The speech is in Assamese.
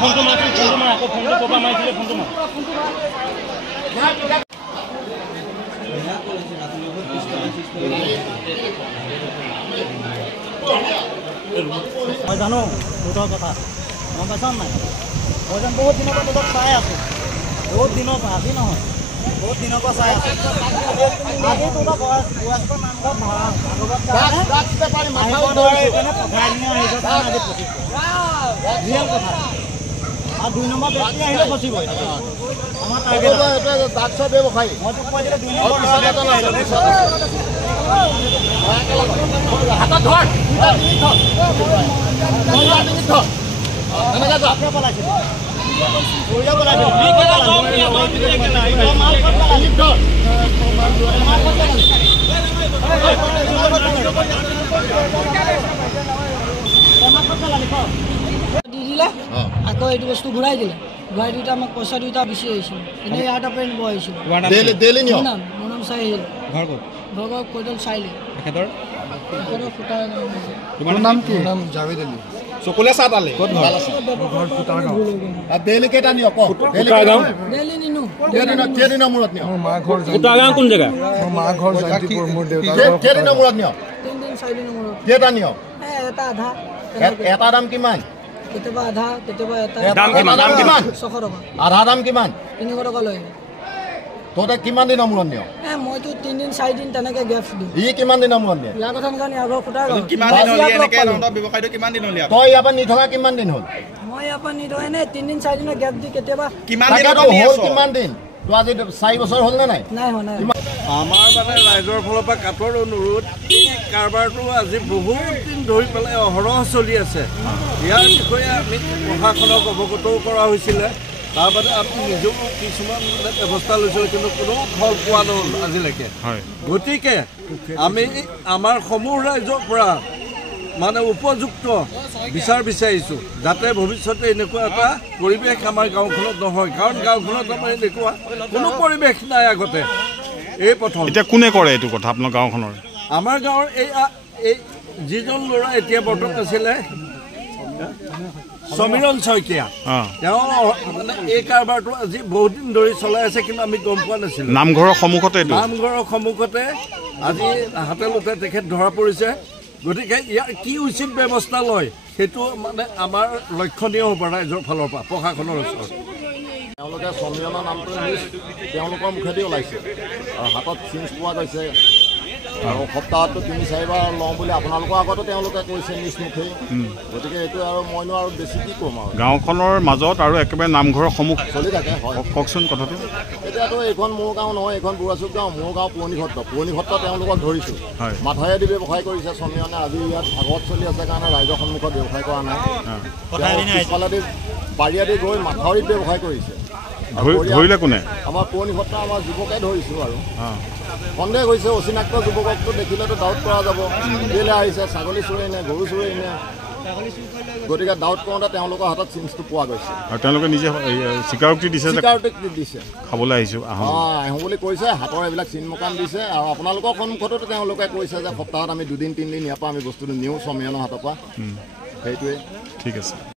ফোনটো মাৰ আকৌ ফোনটো ক'বা মাৰিছিলে ফোনটো মাৰ মই জানো দুটাৰ কথা গম পাইছা নাই মই যেন বহুত দিনৰ পৰা তোক চাই আছোঁ বহুত দিনৰ পৰা আজি নহয় বহুত দিনৰ পৰা চাই আছোঁ আজি তোৰ বয়স্ক নামঘৰত ভাগৱত ৰিয়েল কথা আৰু 2 নম্বৰ ব্যক্তি আহিলে ফচিব আমাৰ ডাকচৰ ব্যৱসায়ী মই তোক কৈ দিলোঁ 2 নম্বৰ হাতত ধৰ দি দিলে আকৌ এইটো বস্তু ঘূৰাই দিলে ঘূৰাই দিওঁতে আমাক পইচা দুটা বেছি আহিছিল এনেই ইয়াৰ পৰা নিব আহিছিল মোৰ নাম চাহিল ঘৰ কৈদল চাইলে তোমাৰ নাম কি? নাম জাভেদ আলী। চকুলে চাহ তালে ক'ত ঘৰ? ঘৰ ফুটাগাঁও। আৰু ডেইলি কেইটা নিয় ক? ফুটাগাঁও ডেইলি নিনো কেইদিনৰ মূৰত নিয়? মোৰ মা ঘৰ ফুটাগাঁও কোন জেগা? মোৰ মা ঘৰ জান্তিপুৰ মোৰ দেউতা কেইদিনৰ মূৰত নিয়? 3 দিন 4 দিনৰ মূৰত কেইটা নিয়? এটা আধা এটা দাম কিমান? কেতিয়াবা আধা কেতিয়াবা এটা দাম কিমান? 600 টকা আধা দাম কিমান? 300 টকা লৈ তহঁতে কিমান দিনৰ মূৰত নিয়? মইতো 3 দিন 4 দিন তেনেকৈ গেপ দিওঁ ই কিমান দিনৰ মূৰত নিয়ে? ইয়াৰ কথা কাৰণে আগৰ ফুটাগাঁও কিমান দিন হ'ল এনেকৈ তহঁতৰ ব্যৱসায়টো কিমান দিন হ'ল ইয়াত? তই ইয়াৰ পৰা নি থকা কিমান দিন হ'ল? মই ইয়াৰ পৰা নিদিওঁ এনেই 3 দিন 4 দিনৰ গেপ দি কেতিয়াবা কিমান দিন তাকেতো হ'ল কিমান দিন? তো আজি 4 বছৰ হ'ল নে নাই? নাই হোৱা নাই আমাৰ মানে ৰাইজৰ ফালৰ পৰা কাটৰ অনুৰোধ এই কাৰবাৰটো আজি বহুত দিন ধৰি পেলাই অহৰহ চলি আছে ইয়াৰ বিষয়ে আমি প্ৰশাসনক অৱগতও কৰা হৈছিলে তাৰ বাদে আমি নিজেও কিছুমান ব্যৱস্থা লৈছিলোঁ কিন্তু কোনো ফল পোৱা নহ'ল আজিলৈকে গতিকে আমি আমাৰ সমূহ ৰাইজৰ পৰা মানে উপযুক্ত বিচাৰ বিচাৰিছোঁ যাতে ভৱিষ্যতে এনেকুৱা এটা পৰিৱেশ আমাৰ গাঁওখনত নহয় কাৰণ গাঁওখনত আমাৰ এনেকুৱা কোনো পৰিৱেশ নাই আগতে এই প্ৰথম এতিয়া কোনে কৰে এইটো কথা আপোনাৰ গাঁওখনৰ আমাৰ গাঁৱৰ এই যিজন ল'ৰা এতিয়া বৰ্তমান আছিলে সমীৰণ শইকীয়া তেওঁ মানে এই কাৰবাৰটো আজি বহুত দিন ধৰি চলাই আছে কিন্তু আমি গম পোৱা নাছিলোঁ নামঘৰৰ সন্মুখতে আজি হাতে লোতে তেখেত ধৰা পৰিছে গতিকে ইয়াৰ কি উচিত ব্যৱস্থা লয় সেইটো মানে আমাৰ লক্ষণীয় হ'ব ৰাইজৰ ফালৰ পৰা প্ৰশাসনৰ ওচৰত তেওঁলোকে সমীৰণৰ নামটো তেওঁলোকৰ মুখেদি ওলাইছে আৰু হাতত চিঞ্চ পোৱা গৈছে আৰু সপ্তাহতো 3-4 বাৰ লওঁ বুলি আপোনালোকৰ আগতো তেওঁলোকে কৈছে নিজ মুখেই গতিকে এইটো আৰু মইনো আৰু বেছি কি ক'ম আৰু গাঁওখনৰ মাজত আৰু একেবাৰে নামঘৰৰ সন্মুখ চলি থাকে হয় কওকচোন কথাটো এতিয়াতো এইখন মোৰ গাঁও নহয় এইখন বুঢ়াচুক গাঁও মোৰ গাঁও পুৰণি সত্ৰ তেওঁলোকক ধৰিছোঁ মাথায়েদি ব্যৱসায় কৰিছে সমীৰণে আজি ইয়াত ভাগৱত চলি আছে কাৰণে ৰাইজৰ সন্মুখত ব্যৱসায় কৰা নাই পিছফালেদি বাৰীয়াদি গৈ মাথাউৰিত ব্যৱসায় কৰিছে ধৰিলে কোনে আমাৰ পুৰণি সত্ৰ আমাৰ যুৱকে ধৰিছোঁ আৰু সন্দেহ হৈছে অচিনাক্ত যুৱককটো দেখিলেতো ডাউট কৰা যাব কেলৈ আহিছে ছাগলী চুৰে নে গৰু চুৰে নে গতিকে ডাউট কৰোঁতে তেওঁলোকৰ হাতত চিঞ্চটো পোৱা গৈছে আৰু তেওঁলোকে নিজে স্বীকাৰোক্তি দিছে খাবলৈ আহিছোঁ আহোঁ বুলি কৈছে হাতৰ এইবিলাক চিন মকান দিছে আৰু আপোনালোকৰ সন্মুখতো তেওঁলোকে কৈছে যে সপ্তাহত আমি 2-3 দিন ইয়াৰ পৰা আমি বস্তুটো নিওঁ সমীৰণৰ হাতৰ পৰা সেইটোৱে ঠিক আছে